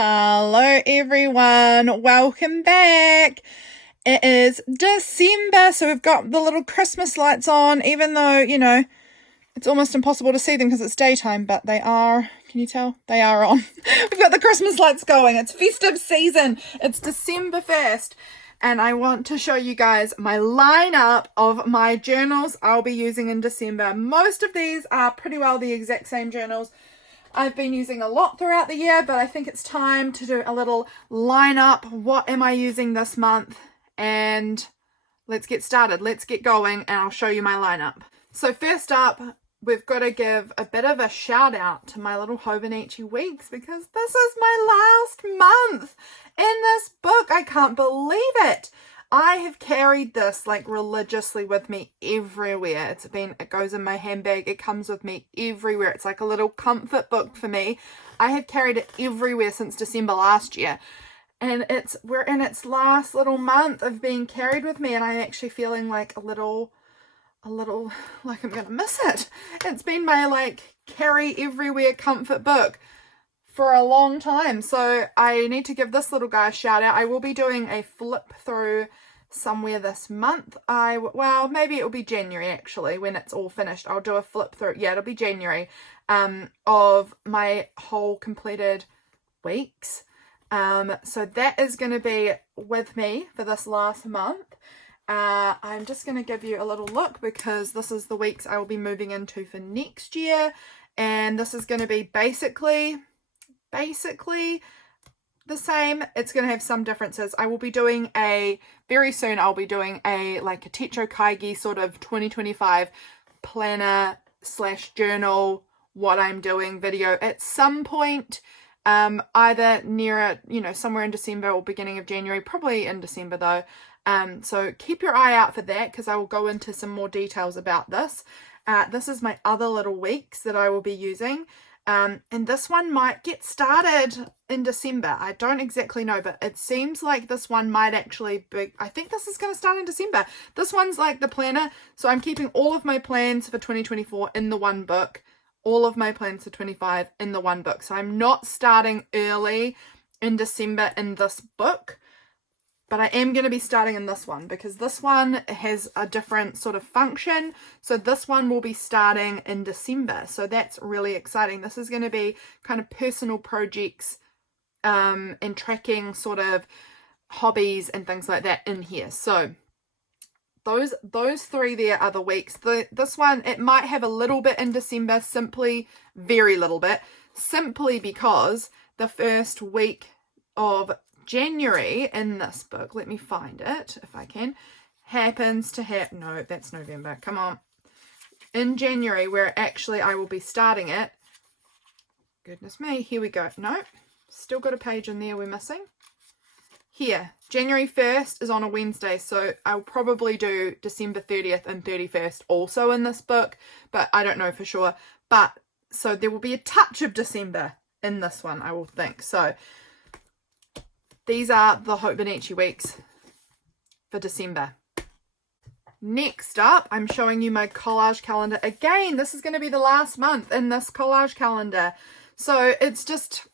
Hello everyone, welcome back. It is December, so we've got the little Christmas lights on, even though, it's almost impossible to see them because it's daytime, but they are, can you tell? They are on. We've got the Christmas lights going. It's festive season. It's December 1st. And I want to show you guys my lineup of my journals I'll be using in December. Most of these are pretty well the exact same journals I've been using a lot throughout the year, but I think it's time to do a little lineup. What am I using this month? And let's get started. Let's get going and I'll show you my lineup. So first up, we've got to give a bit of a shout out to my little Hobonichi weeks because this is my last month in this book. I can't believe it. I have carried this like religiously with me everywhere. It goes in my handbag. It comes with me everywhere. It's like a little comfort book for me. I have carried it everywhere since December last year. And we're in its last little month of being carried with me, and I'm actually feeling like a little like I'm gonna miss it. It's been my like carry everywhere comfort book for a long time, so I need to give this little guy a shout out. I will be doing a flip through somewhere this month. Well, maybe it'll be January actually when it's all finished. I'll do a flip through. Yeah, it'll be January of my whole completed weeks. So that is going to be with me for this last month. I'm just going to give you a little look because this is the weeks I will be moving into for next year, and this is going to be basically the same. It's going to have some differences. I will be doing very soon I'll be doing a Techo Kaigi sort of 2025 planner / journal what I'm doing video at some point, either near somewhere in December or beginning of January, probably in December though. So keep your eye out for that because I will go into some more details about this. This is my other little weeks that I will be using. And this one might get started in December. I don't exactly know, but it seems like this one might actually be, I think this is going to start in December. This one's like the planner. So I'm keeping all of my plans for 2024 in the one book, all of my plans for 25 in the one book. So I'm not starting early in December in this book, but I am going to be starting in this one because this one has a different sort of function. So this one will be starting in December. So that's really exciting. This is going to be kind of personal projects and tracking sort of hobbies and things like that in here. So those three there are the weeks. This one, it might have a little bit in December, very little bit, simply because the first week of January in this book, let me find it if I can, happens to have, no, that's November, come on, in January where actually I will be starting it, goodness me, here we go, no, still got a page in there we're missing, here, January 1st is on a Wednesday, so I'll probably do December 30th and 31st also in this book, but I don't know for sure, but so there will be a touch of December in this one, I will think, so these are the Hobonichi weeks for December. Next up, I'm showing you my collage calendar. Again, this is going to be the last month in this collage calendar. So it's just,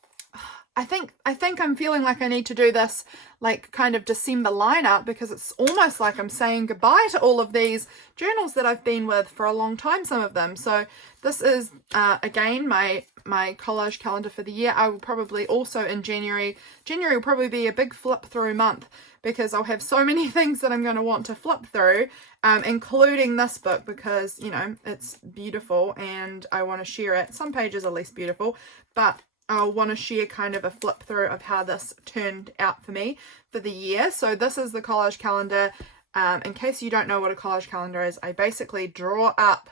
I think I'm feeling like I need to do this like kind of December lineup because it's almost like I'm saying goodbye to all of these journals that I've been with for a long time, some of them. So this is, again, my collage calendar for the year. I will probably also in January will probably be a big flip through month because I'll have so many things that I'm going to want to flip through, including this book because, it's beautiful and I want to share it. Some pages are less beautiful, but I'll want to share kind of a flip through of how this turned out for me for the year. So this is the collage calendar. In case you don't know what a collage calendar is, I basically draw up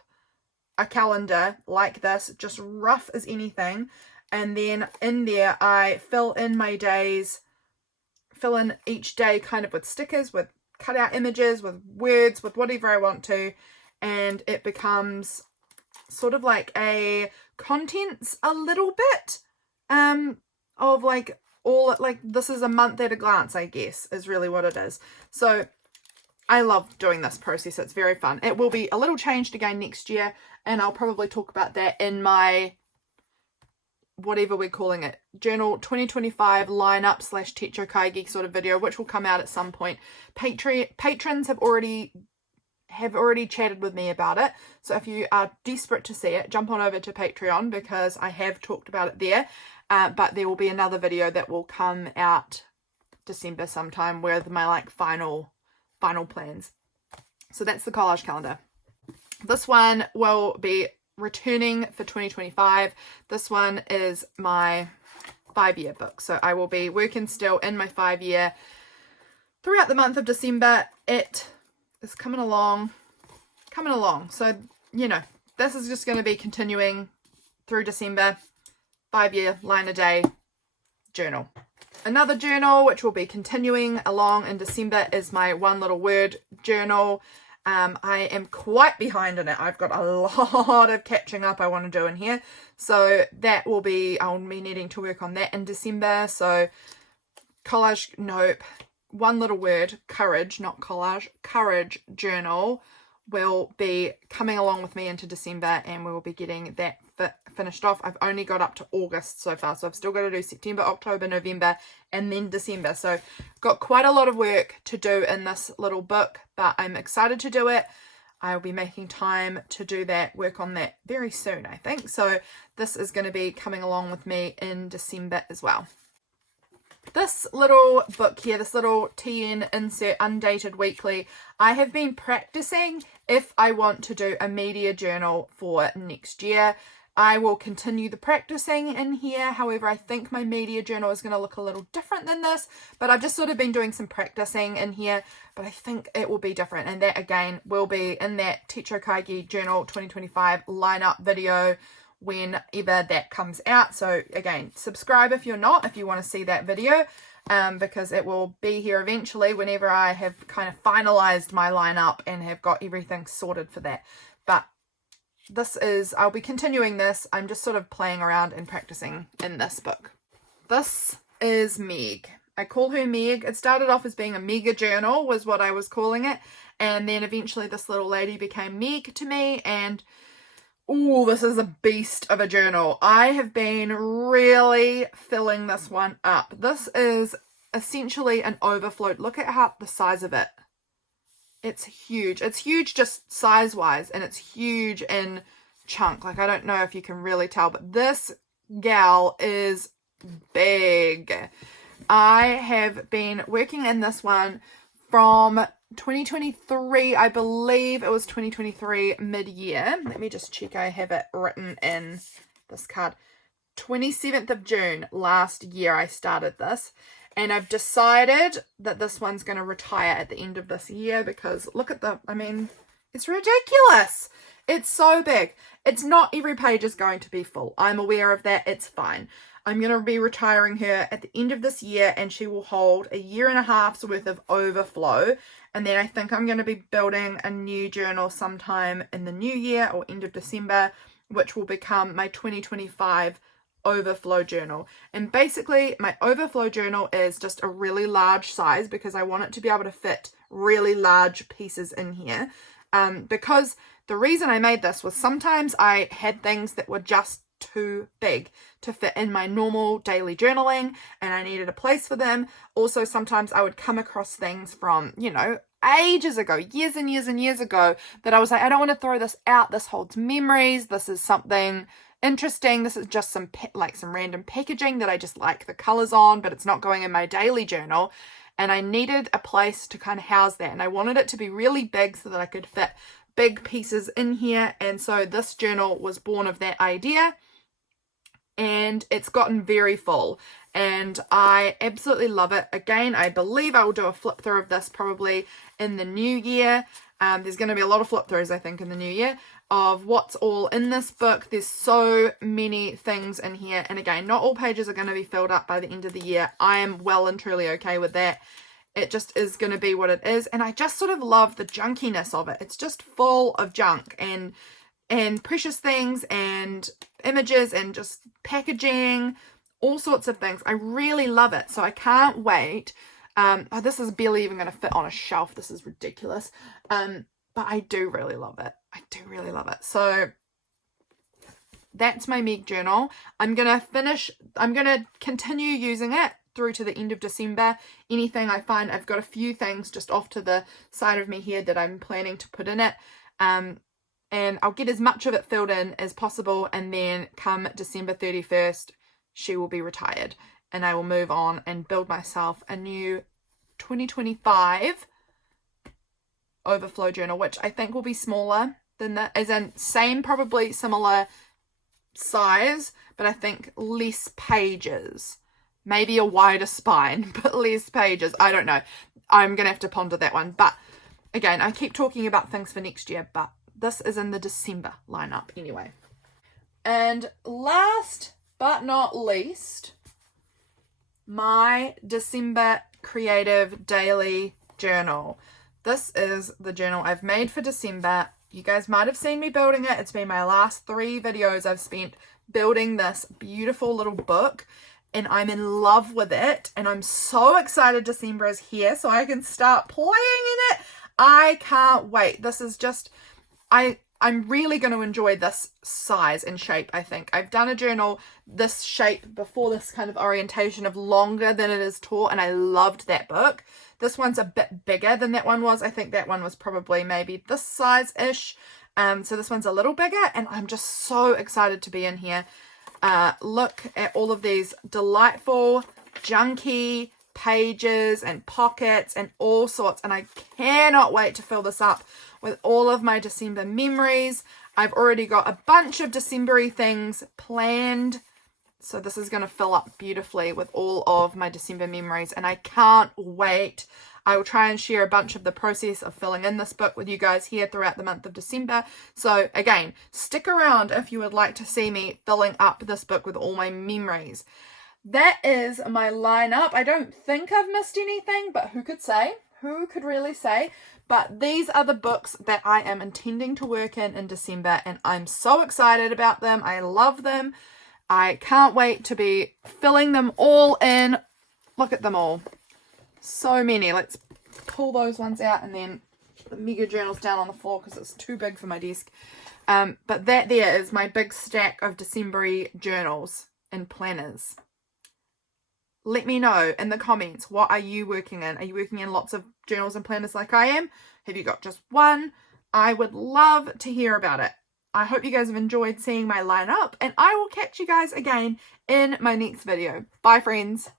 a calendar like this, just rough as anything, and then in there I fill in my days, fill in each day kind of with stickers, with cutout images, with words, with whatever I want to, and it becomes sort of like a contents a little bit of like all, like this is a month at a glance, I guess, is really what it is. So I love doing this process. It's very fun. It will be a little changed again next year, and I'll probably talk about that in my whatever we're calling it, journal 2025 lineup / teacher kaigi sort of video, which will come out at some point. Patrons have already chatted with me about it, so if you are desperate to see it, jump on over to Patreon, because I have talked about it there. But there will be another video that will come out December sometime with my like final plans. So that's the collage calendar. This one will be returning for 2025. This one is my 5-year book, so I will be working still in my 5-year throughout the month of December. It is coming along. So, you know, this is just going to be continuing through December. 5-year line a day journal. Another journal which will be continuing along in December is my one little word journal. I am quite behind in it. I've got a lot of catching up I want to do in here. So that will be, I'll be needing to work on that in December. So collage, nope. One little word, courage, not collage, courage journal will be coming along with me into December, and we will be getting that finished off. I've only got up to August so far, so I've still got to do September, October, November, and then December. So got quite a lot of work to do in this little book, but I'm excited to do it. I'll be making time to do that, work on that very soon, I think. So this is going to be coming along with me in December as well. This little book here, this little TN insert undated weekly, I have been practicing if I want to do a media journal for next year. I will continue the practicing in here. However, I think my media journal is going to look a little different than this, but I've just sort of been doing some practicing in here, but I think it will be different. And that again will be in that Teacher Kaigi Journal 2025 lineup video whenever that comes out. So again, subscribe if you're not, if you want to see that video, because it will be here eventually whenever I have kind of finalized my lineup and have got everything sorted for that. But this is, I'll be continuing this. I'm just sort of playing around and practicing in this book. This is Meg. I call her Meg. It started off as being a mega journal was what I was calling it, and then eventually this little lady became Meg to me. And oh, this is a beast of a journal. I have been really filling this one up. This is essentially an overflow. Look at how the size of it. It's huge. It's huge just size-wise, and it's huge in chunk. Like, I don't know if you can really tell, but this gal is big. I have been working in this one from 2023, I believe it was 2023 mid-year. Let me just check I have it written in this card. 27th of June last year I started this, and I've decided that this one's going to retire at the end of this year because look at I mean, it's ridiculous. It's so big. It's not every page is going to be full. I'm aware of that. It's fine. I'm going to be retiring her at the end of this year, and she will hold 1.5 years worth of overflow. And then I think I'm going to be building a new journal sometime in the new year or end of December, which will become my 2025 overflow journal. And basically my overflow journal is just a really large size because I want it to be able to fit really large pieces in here. Because the reason I made this was sometimes I had things that were just too big to fit in my normal daily journaling, and I needed a place for them. Also, sometimes I would come across things from, you know, ages ago, years and years and years ago, that I was like, I don't want to throw this out. This holds memories. This is something interesting. This is just some random packaging that I just like the colors on, but it's not going in my daily journal. And I needed a place to kind of house that, and I wanted it to be really big so that I could fit big pieces in here. And so this journal was born of that idea, and it's gotten very full, and I absolutely love it. Again, I believe I will do a flip through of this probably in the new year. There's going to be a lot of flip throughs, I think, in the new year of what's all in this book. There's so many things in here, and again, not all pages are going to be filled up by the end of the year. I am well and truly okay with that. It just is going to be what it is, and I just sort of love the junkiness of it. It's just full of junk and precious things and images and just packaging, all sorts of things. I really love it, so I can't wait. This is barely even going to fit on a shelf. This is ridiculous, but I do really love it. I do really love it. So that's my Meg journal. I'm going to continue using it through to the end of December. Anything I find, I've got a few things just off to the side of me here that I'm planning to put in it. And I'll get as much of it filled in as possible, and then come December 31st, she will be retired, and I will move on and build myself a new 2025 overflow journal, which I think will be smaller than that, as in same, probably similar size, but I think less pages, maybe a wider spine, but less pages. I don't know. I'm gonna have to ponder that one. But again, I keep talking about things for next year, but this is in the December lineup anyway. And last but not least, my December creative daily journal. This is the journal I've made for December. You guys might have seen me building it. It's been my last 3 videos I've spent building this beautiful little book, and I'm in love with it, and I'm so excited December is here so I can start playing in it. I can't wait. This is just, I'm really going to enjoy this size and shape, I think. I've done a journal this shape before, this kind of orientation of longer than it is tall, and I loved that book. This one's a bit bigger than that one was. I think that one was probably maybe this size-ish. So this one's a little bigger, and I'm just so excited to be in here. Look at all of these delightful, junky pages and pockets and all sorts, and I cannot wait to fill this up with all of my December memories. I've already got a bunch of December-y things planned, so this is going to fill up beautifully with all of my December memories, and I can't wait. I will try and share a bunch of the process of filling in this book with you guys here throughout the month of December. So again, stick around if you would like to see me filling up this book with all my memories. That is my lineup. I don't think I've missed anything, but who could say? Who could really say? But these are the books that I am intending to work in December, and I'm so excited about them. I love them. I can't wait to be filling them all in. Look at them all. So many. Let's pull those ones out, and then the mega journal's down on the floor because it's too big for my desk. But that there is my big stack of December-y journals and planners. Let me know in the comments, what are you working in? Are you working in lots of journals and planners like I am? Have you got just one? I would love to hear about it. I hope you guys have enjoyed seeing my lineup, and I will catch you guys again in my next video. Bye, friends.